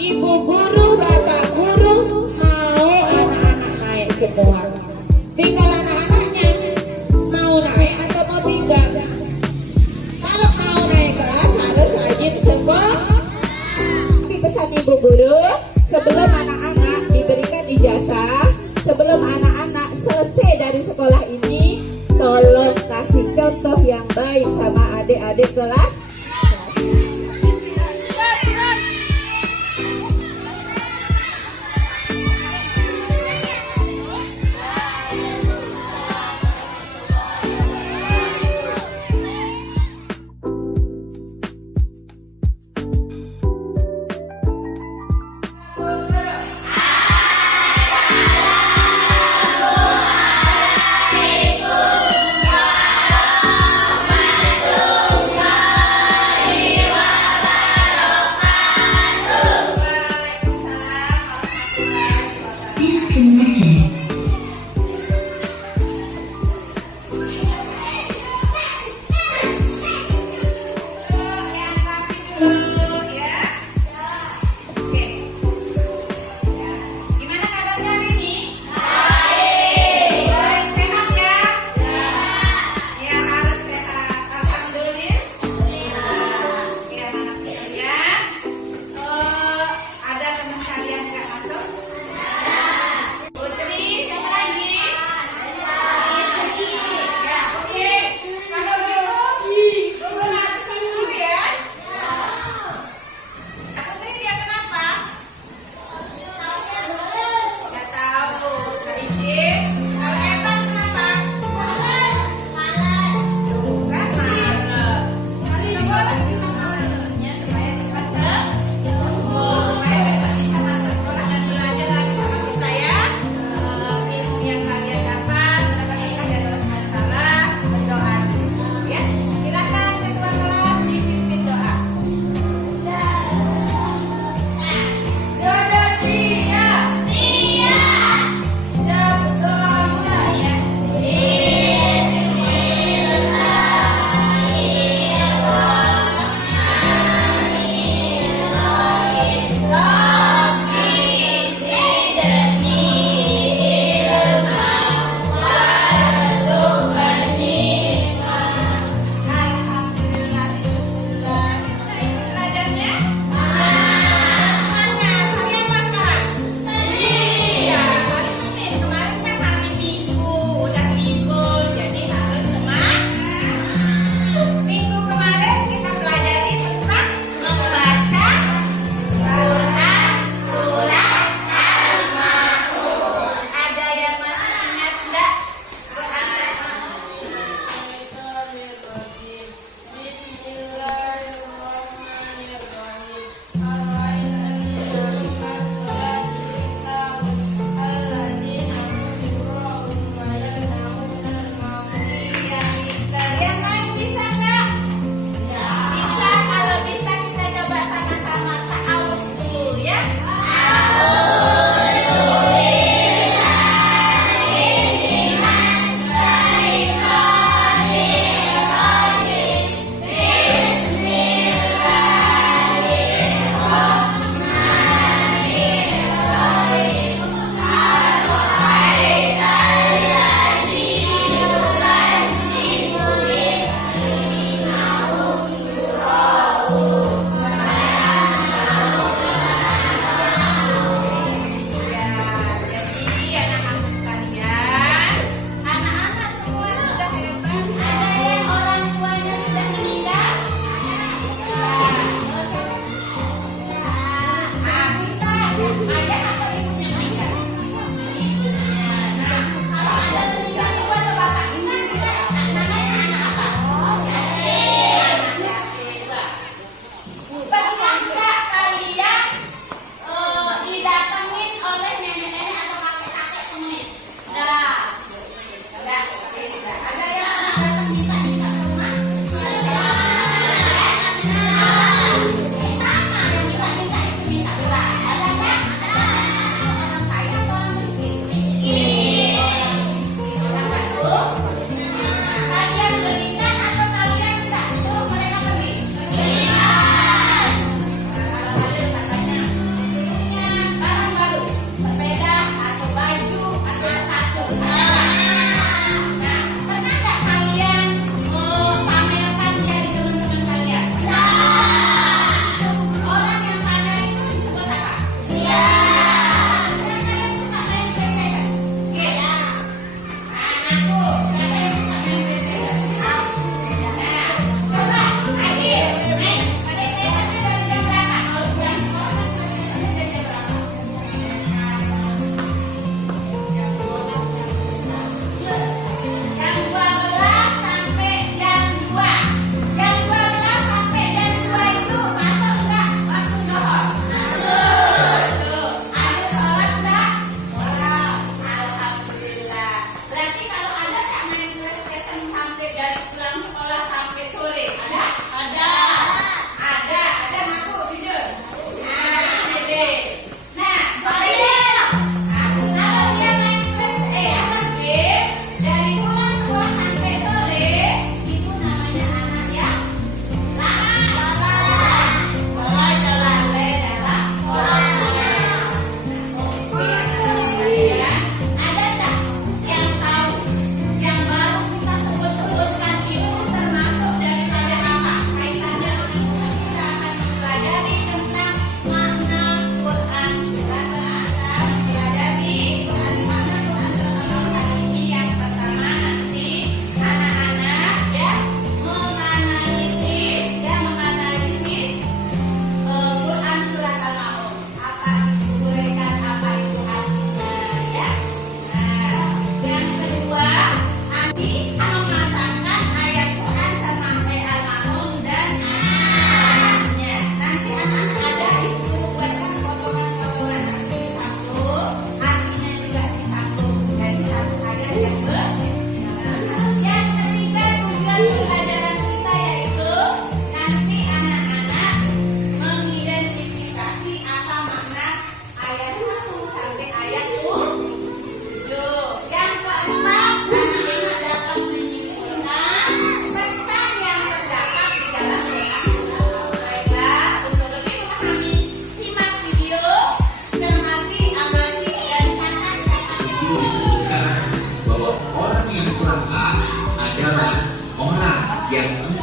Ibu guru, bapak guru mau anak-anak naik semua. Tinggal anak-anaknya mau naik atau mau tinggal. Kalau mau naik kelas harus rajin semua. Tapi pesan ibu guru, sebelum anak-anak diberikan ijazah, sebelum anak-anak selesai dari sekolah ini, tolong kasih contoh yang baik sama adik-adik kelas.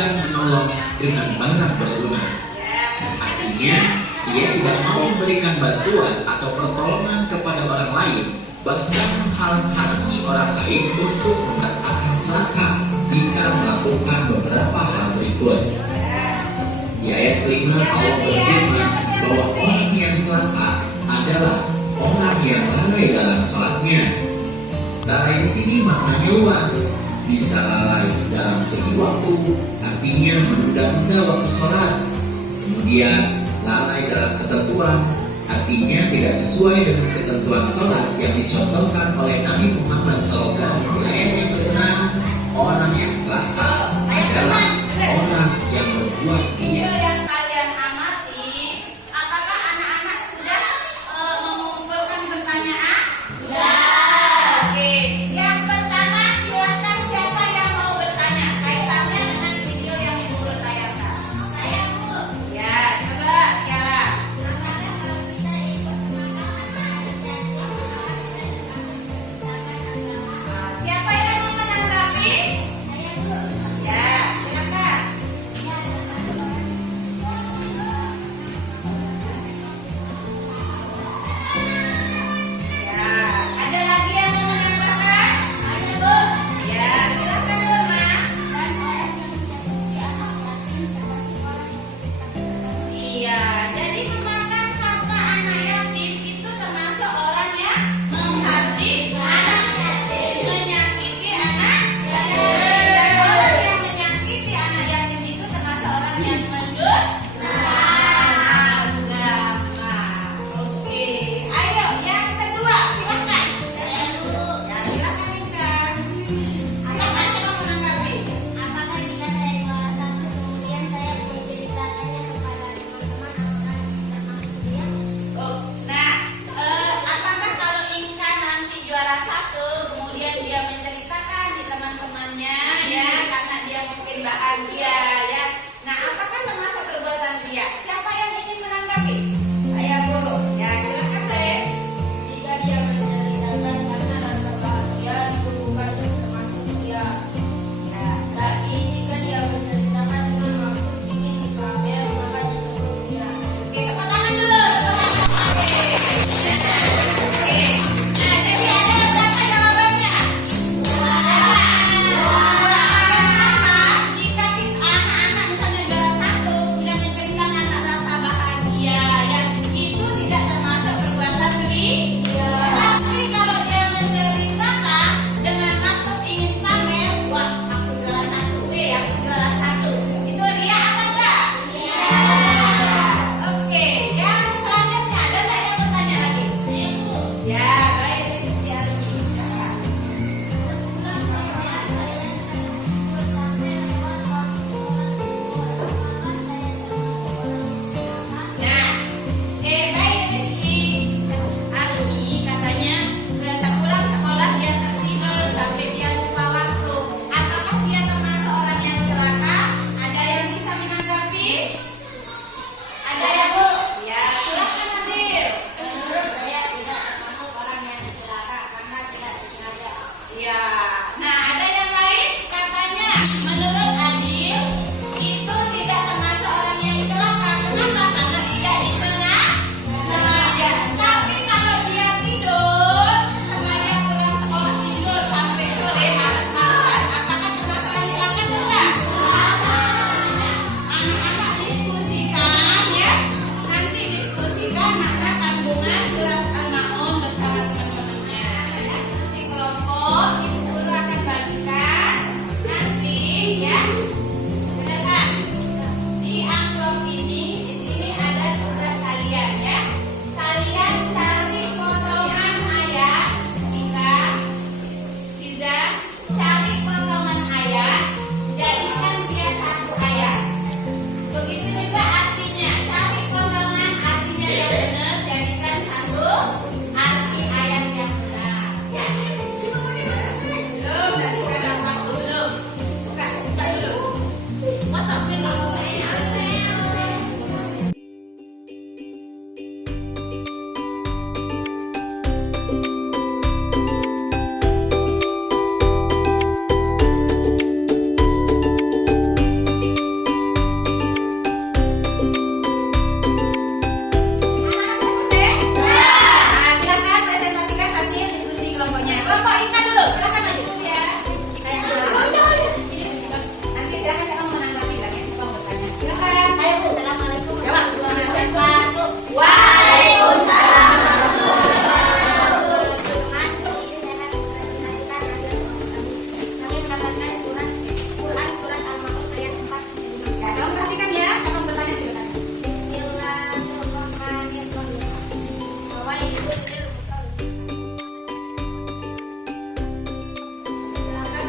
sedang menolong dengan barang berguna. Artinya, ia tidak mau memberikan bantuan atau pertolongan kepada orang lain, bahkan menghalang-halangi orang lain untuk mendapatkan zakat jika melakukan beberapa hal berikut. Di ayat 5 Allah berfirman bahwa orang yang celaka adalah orang yang lalai dalam sholatnya. Lalai di sini maknanya luas, bisa lalai dalam segi waktu, artinya menunda-nunda waktu sholat. Kemudian lalai dalam ketentuan, artinya tidak sesuai dengan ketentuan sholat yang dicontohkan oleh Nabi Muhammad SAW. Ayat yang ke-6, orang yang celaka adalah orang yang berbuat Video yang kalian amati, apakah anak-anak sudah mengumpulkan pertanyaan? Sudah. Oke, yang pertama silakan siapa yang mau bertanya kaitannya dengan video yang Ibu tayangkan. Saya Bu. Ya, coba Tiara. Siapa yang mau menanggapi? Saya Bu. Ya, silakan.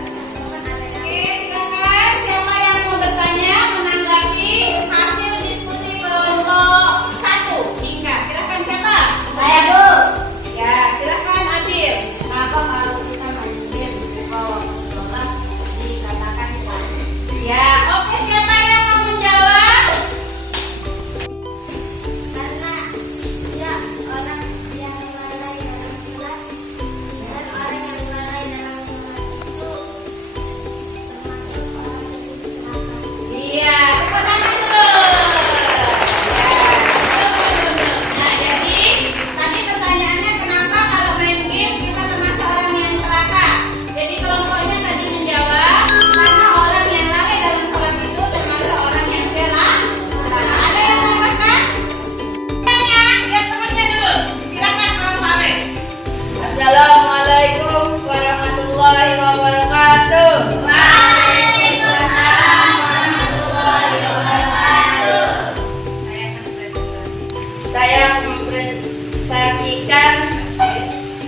Oke, silakan siapa yang mau bertanya menanggapi hasil diskusi kelompok 1. Ika, silakan siapa? Saya, Bu. Ya, silakan Adil. Kenapa kalau kita main game di bawah bola dikatakan salah? Ya, oke, siapa yang mau menjawab? Karena dia orang yang lalai dalam sholat dan orang yang lalai dalam sholat itu termasuk orang yang celaka. Iya, tepuk tangan dulu. Nah, jadi tadi pertanyaannya kenapa kalau main game kita termasuk orang yang celaka? Jadi kelompoknya tadi menjawab karena orang yang lalai dalam sholat itu termasuk orang yang celaka. Ada yang menambahkan? Tanya, lihat temannya dulu. Silakan kelompok Alek. Assalamualaikum warahmatullahi wabarakatuh. Waalaikumsalam warahmatullahi wabarakatuh. Saya akan presentasi. Saya mempresentasikan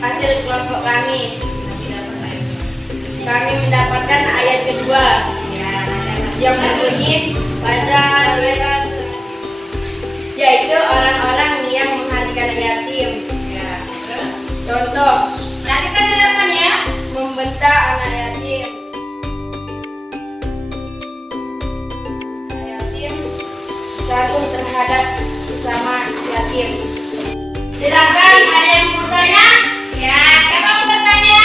hasil kelompok kami. Kami mendapatkan ayat kedua yang berbunyi pada lihat, yaitu orang-orang yang menghadirkan yatim. Contoh, Perhatikan dengarkan ya. membentak anak yatim. Anak yatim satu terhadap sesama yatim. Silakan, ada yang mau bertanya? Ya, siapa mau bertanya?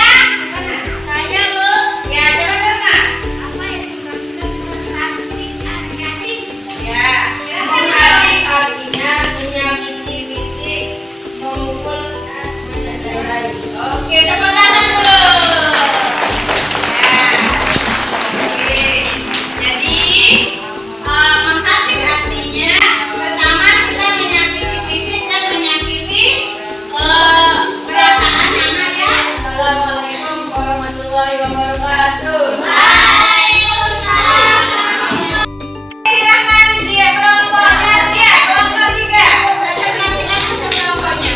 Saya, Bu. Ya, coba dengar. Apa yang dimaksud menghadik anak yatim? Ya, silakan. Menghadik artinya menyakiti fisik, memukul dan mendarai. Oke, tepuk tangan dulu. Ya. Oke. Jadi, menghadik artinya pertama kita menyakiti fisik dan menyakiti perasaan anak ya. Assalamualaikum warahmatullahi wabarakatuh. Waalaikumsalam. Silakan dia kelompoknya dia kelompok 3. Presentasikan untuk kelompoknya.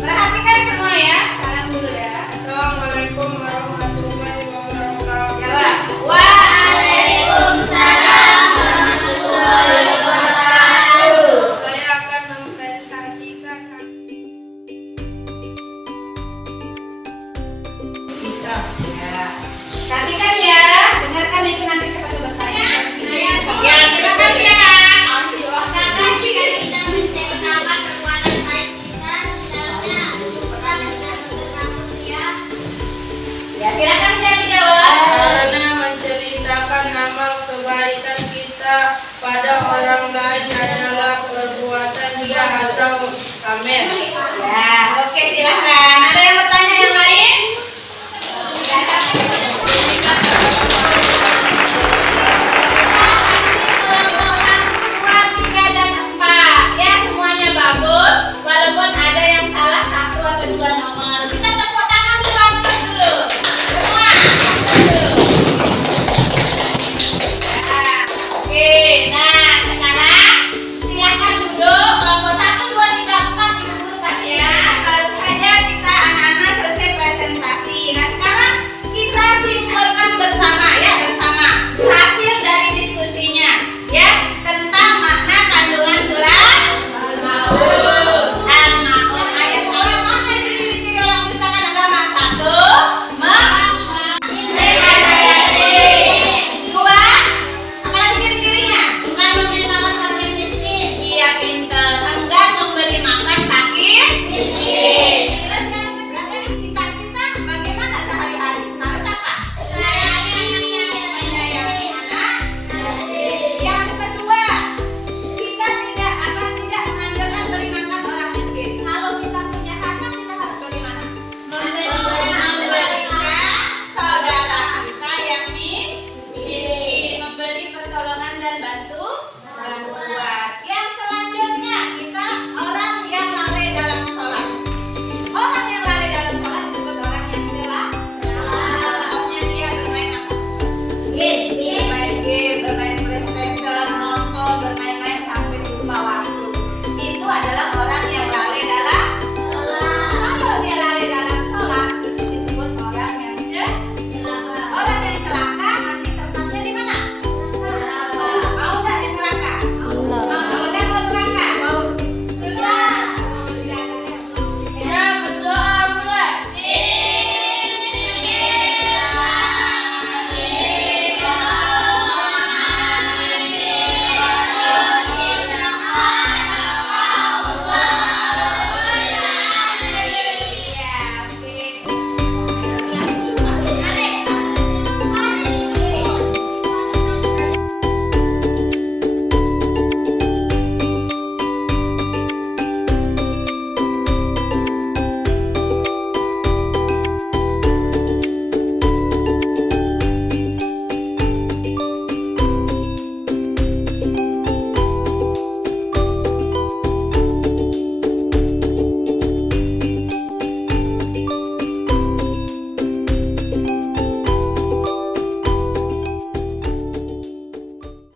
Perhatikan semua ya. Salam dulu ya. Assalamualaikum warahmatullahi wabarakatuh. Jawab. Waalaikumsalam warahmatullahi wabarakatuh. Saya akan mempresentasikan kita. Ya. Perhatikan ya. Dengarkan itu nanti siapa tuh bertanya. Ya, silakan ya. Apakah jika kita mencari nama perbuatan baik kita, misalnya pernah kita bertemu dia? Ya, silakan dia dijawab. Karena menceritakan amal kebaikan kita pada orang lain adalah perbuatan dia atau pamer. Ya, oke silakan.